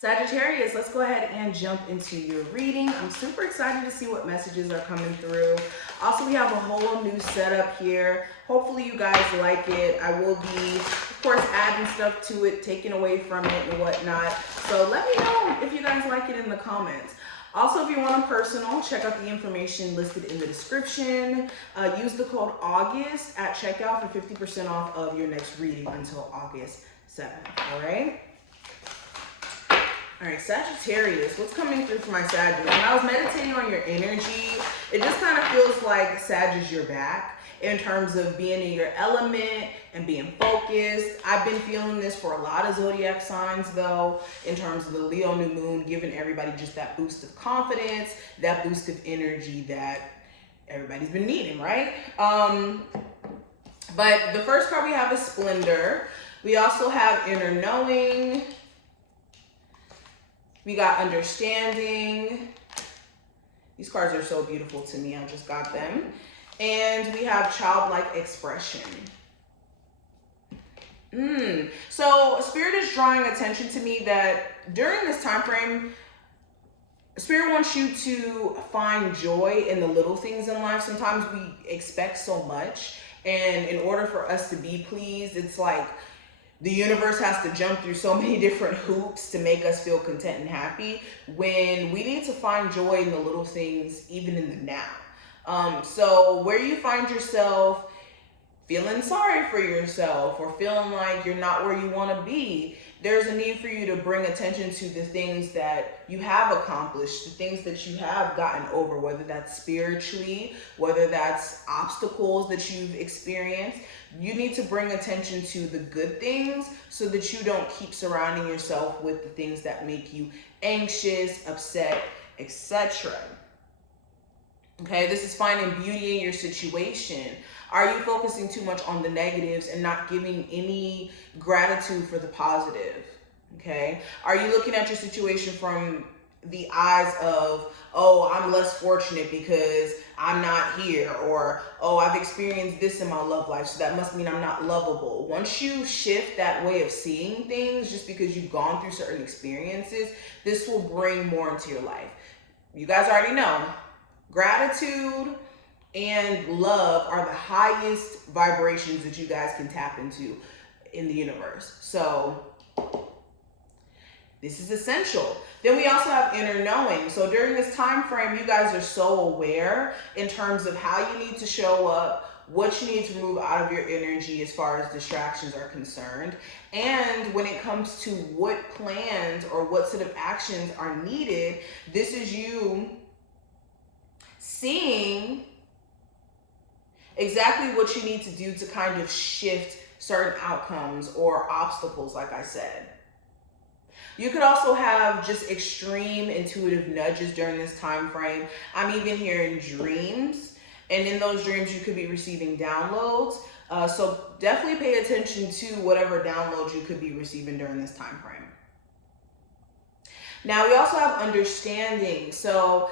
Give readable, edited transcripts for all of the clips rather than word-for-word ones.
Sagittarius, let's go ahead and jump into your reading. I'm super excited to see what messages are coming through. Also, we have a whole new setup here. Hopefully you guys like it. I will be, of course, adding stuff to it, taking away from it and whatnot. So let me know if you guys like it in the comments. Also, if you want a personal, check out the information listed in the description. Use the code AUGUST at checkout for 50% off of your next reading until August 7th, all right? All right, Sagittarius, what's coming through for my Sagittarius? When I was meditating on your energy, it just kind of feels like Sag is your back in terms of being in your element and being focused. I've been feeling this for a lot of zodiac signs though, in terms of the Leo new moon, giving everybody just that boost of confidence, that boost of energy that everybody's been needing, right? But the first card we have is Splendor. We also have Inner Knowing. We got Understanding. These cards are so beautiful to me. I just got them. And we have Childlike Expression. So Spirit is drawing attention to me that during this time frame, Spirit wants you to find joy in the little things in life. Sometimes we expect so much, and in order for us to be pleased, it's like the universe has to jump through so many different hoops to make us feel content and happy, when we need to find joy in the little things, even in the now. So where you find yourself feeling sorry for yourself or feeling like you're not where you want to be, there's a need for you to bring attention to the things that you have accomplished, the things that you have gotten over, whether that's spiritually, whether that's obstacles that you've experienced. You need to bring attention to the good things so that you don't keep surrounding yourself with the things that make you anxious, upset, etc. Okay, this is finding beauty in your situation. Are you focusing too much on the negatives and not giving any gratitude for the positive? Okay, are you looking at your situation from the eyes of, oh, I'm less fortunate because I'm not here, or, oh, I've experienced this in my love life, so that must mean I'm not lovable. Once you shift that way of seeing things, just because you've gone through certain experiences, this will bring more into your life. You guys already know, gratitude and love are the highest vibrations that you guys can tap into in the universe. So this is essential. Then we also have Inner Knowing. So during this time frame, you guys are so aware in terms of how you need to show up, what you need to move out of your energy as far as distractions are concerned. And when it comes to what plans or what sort of actions are needed, this is you seeing exactly what you need to do to kind of shift certain outcomes or obstacles, like I said. You could also have just extreme intuitive nudges during this time frame. I'm even hearing dreams, and in those dreams you could be receiving downloads. So definitely pay attention to whatever downloads you could be receiving during this time frame. Now we also have Understanding. So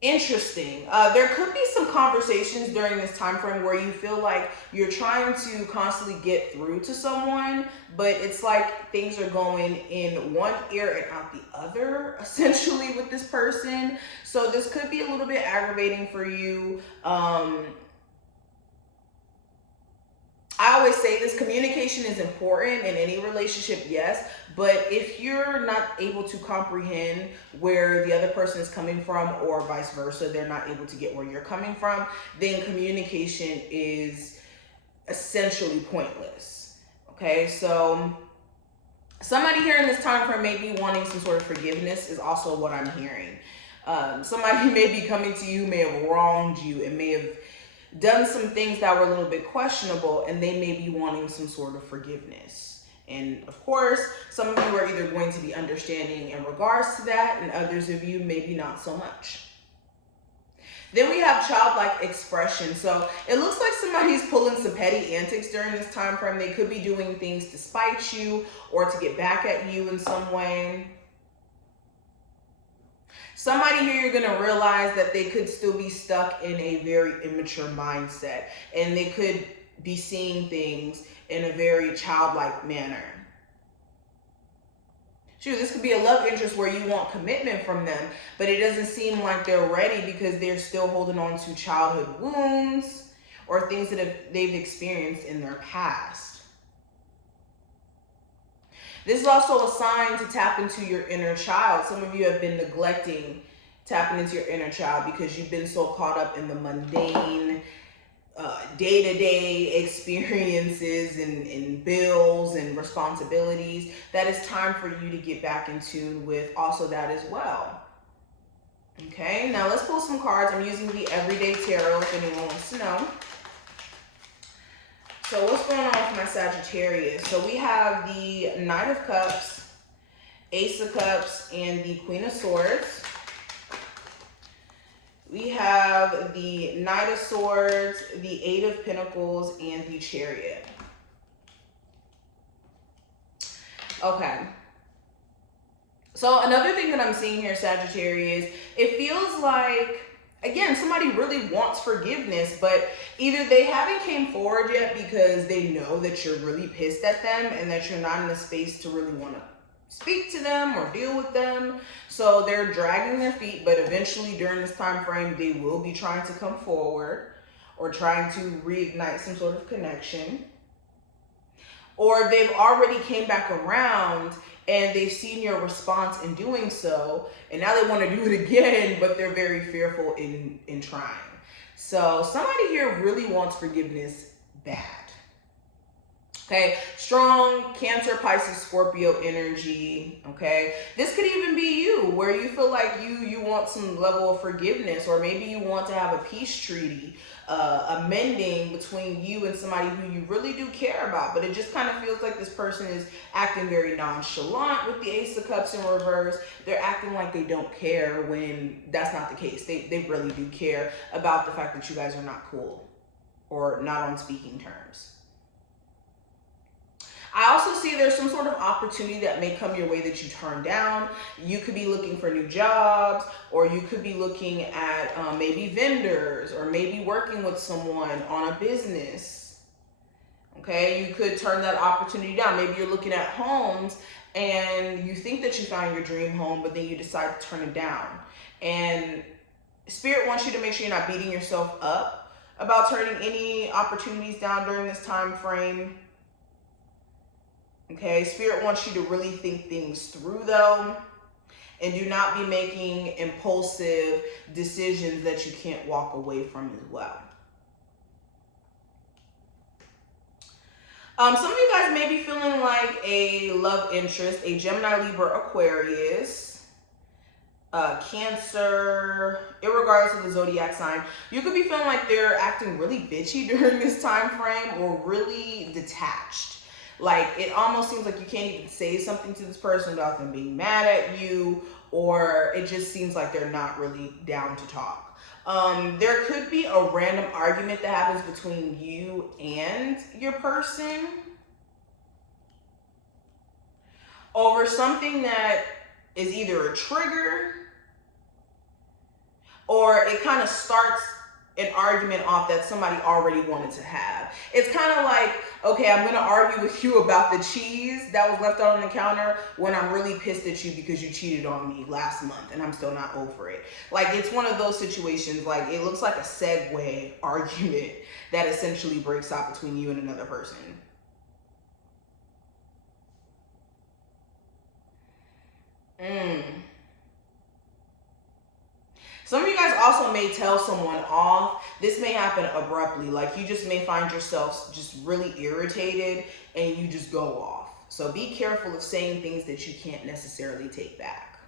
interesting. There could be some conversations during this time frame where you feel like you're trying to constantly get through to someone, but it's like things are going in one ear and out the other, essentially, with this person. So this could be a little bit aggravating for you. I always say this, communication is important in any relationship, yes, but if you're not able to comprehend where the other person is coming from, or vice versa, they're not able to get where you're coming from, then communication is essentially pointless. Okay, so somebody here in this time frame may be wanting some sort of forgiveness, is also what I'm hearing. Somebody may be coming to you, may have wronged you, and may have done some things that were a little bit questionable, and they may be wanting some sort of forgiveness. And of course, some of you are either going to be understanding in regards to that, and others of you maybe not so much. Then we have Childlike Expression. So it looks like somebody's pulling some petty antics during this time frame. They could be doing things to spite you or to get back at you in some way. Somebody here, you're going to realize that they could still be stuck in a very immature mindset, and they could be seeing things in a very childlike manner. Shoot, this could be a love interest where you want commitment from them, but it doesn't seem like they're ready because they're still holding on to childhood wounds or things that they've experienced in their past. This is also a sign to tap into your inner child. Some of you have been neglecting tapping into your inner child because you've been so caught up in the mundane, day-to-day experiences and bills and responsibilities, that it's time for you to get back in tune with also that as well. Okay, now let's pull some cards. I'm using the Everyday Tarot if anyone wants to know. So what's going on with my Sagittarius? So we have the Knight of Cups, Ace of Cups, and the Queen of Swords. We have the Knight of Swords, the Eight of Pentacles, and the Chariot. Okay. So another thing that I'm seeing here, Sagittarius, it feels like, again, somebody really wants forgiveness, but either they haven't came forward yet because they know that you're really pissed at them and that you're not in a space to really want to speak to them or deal with them. So they're dragging their feet, but eventually during this time frame, they will be trying to come forward or trying to reignite some sort of connection. Or they've already came back around and they've seen your response in doing so, and now they want to do it again, but they're very fearful in trying. So somebody here really wants forgiveness bad. Okay, strong Cancer, Pisces, Scorpio energy. Okay, this could even be you, where you feel like you want some level of forgiveness, or maybe you want to have a peace treaty, a mending between you and somebody who you really do care about. But it just kind of feels like this person is acting very nonchalant with the Ace of Cups in reverse. They're acting like they don't care when that's not the case. They really do care about the fact that you guys are not cool or not on speaking terms. I also see there's some sort of opportunity that may come your way that you turn down. You could be looking for new jobs, or you could be looking at maybe vendors, or maybe working with someone on a business. Okay, you could turn that opportunity down. Maybe you're looking at homes and you think that you found your dream home, but then you decide to turn it down. And Spirit wants you to make sure you're not beating yourself up about turning any opportunities down during this time frame. Okay, Spirit wants you to really think things through though, and do not be making impulsive decisions that you can't walk away from as well. Some of you guys may be feeling like a love interest, a Gemini, Libra, Aquarius, Cancer, irregardless of the zodiac sign. You could be feeling like they're acting really bitchy during this time frame, or really detached. Like, it almost seems like you can't even say something to this person without them being mad at you, or it just seems like they're not really down to talk. There could be a random argument that happens between you and your person over something that is either a trigger, or it kind of starts an argument off that somebody already wanted to have. It's kind of like, okay, I'm going to argue with you about the cheese that was left out on the counter when I'm really pissed at you because you cheated on me last month and I'm still not over it. Like, it's one of those situations, like, it looks like a segue argument that essentially breaks out between you and another person. Some of you guys also may tell someone off. This may happen abruptly. Like, you just may find yourself just really irritated and you just go off. So be careful of saying things that you can't necessarily take back.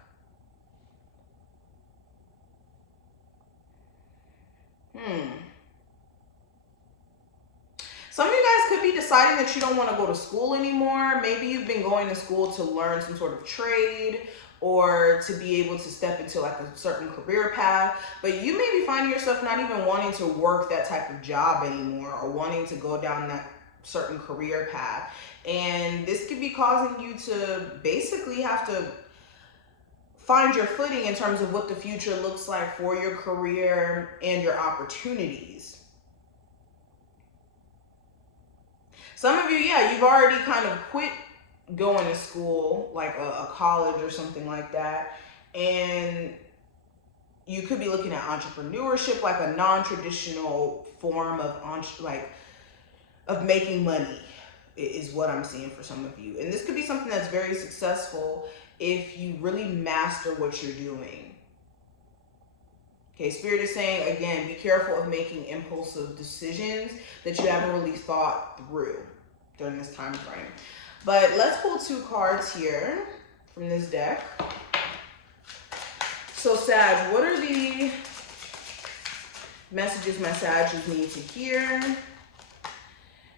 Some of you guys could be deciding that you don't want to go to school anymore. Maybe you've been going to school to learn some sort of trade, or to be able to step into like a certain career path, but you may be finding yourself not even wanting to work that type of job anymore, or wanting to go down that certain career path. And this could be causing you to basically have to find your footing in terms of what the future looks like for your career and your opportunities. Some of you, yeah, you've already kind of quit going to school, like a college or something like that, and you could be looking at entrepreneurship, like a non-traditional form of of making money is what I'm seeing for some of you. And this could be something that's very successful if you really master what you're doing. Okay, Spirit is saying, again, be careful of making impulsive decisions that you haven't really thought through during this time frame. But let's pull 2 cards here from this deck. So Sag, what are the messages my Sagittarius need to hear?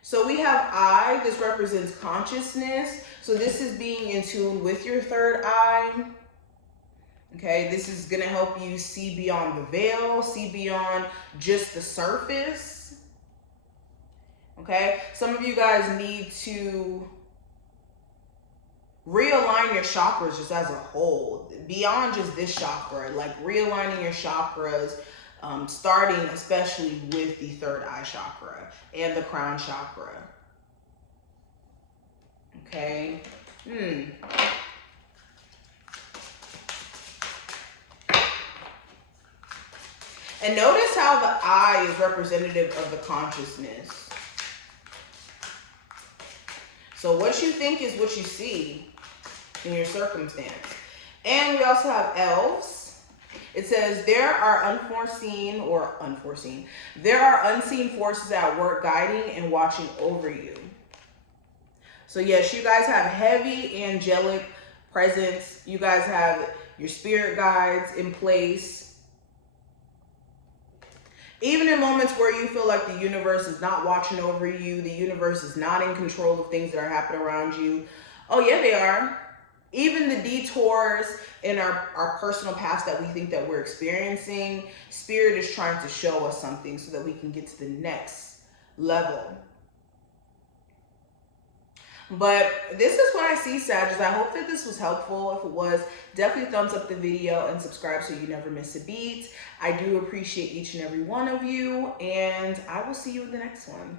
So we have I. This represents consciousness. So this is being in tune with your third eye. Okay, this is going to help you see beyond the veil, see beyond just the surface. Okay, some of you guys need to realign your chakras just as a whole, beyond just this chakra, like realigning your chakras, starting especially with the third eye chakra and the crown chakra. Okay. And notice how the eye is representative of the consciousness. So what you think is what you see in your circumstance. And we also have elves. It says there are there are unseen forces at work guiding and watching over you. So yes, you guys have heavy angelic presence. You guys have your spirit guides in place. Even in moments where you feel like the universe is not watching over you, the universe is not in control of things that are happening around you. Oh yeah, they are. Even the detours in our personal past that we think that we're experiencing, Spirit is trying to show us something so that we can get to the next level. But this is what I see, Sagittarius. I hope that this was helpful. If it was, definitely thumbs up the video and subscribe so you never miss a beat. I do appreciate each and every one of you, and I will see you in the next one.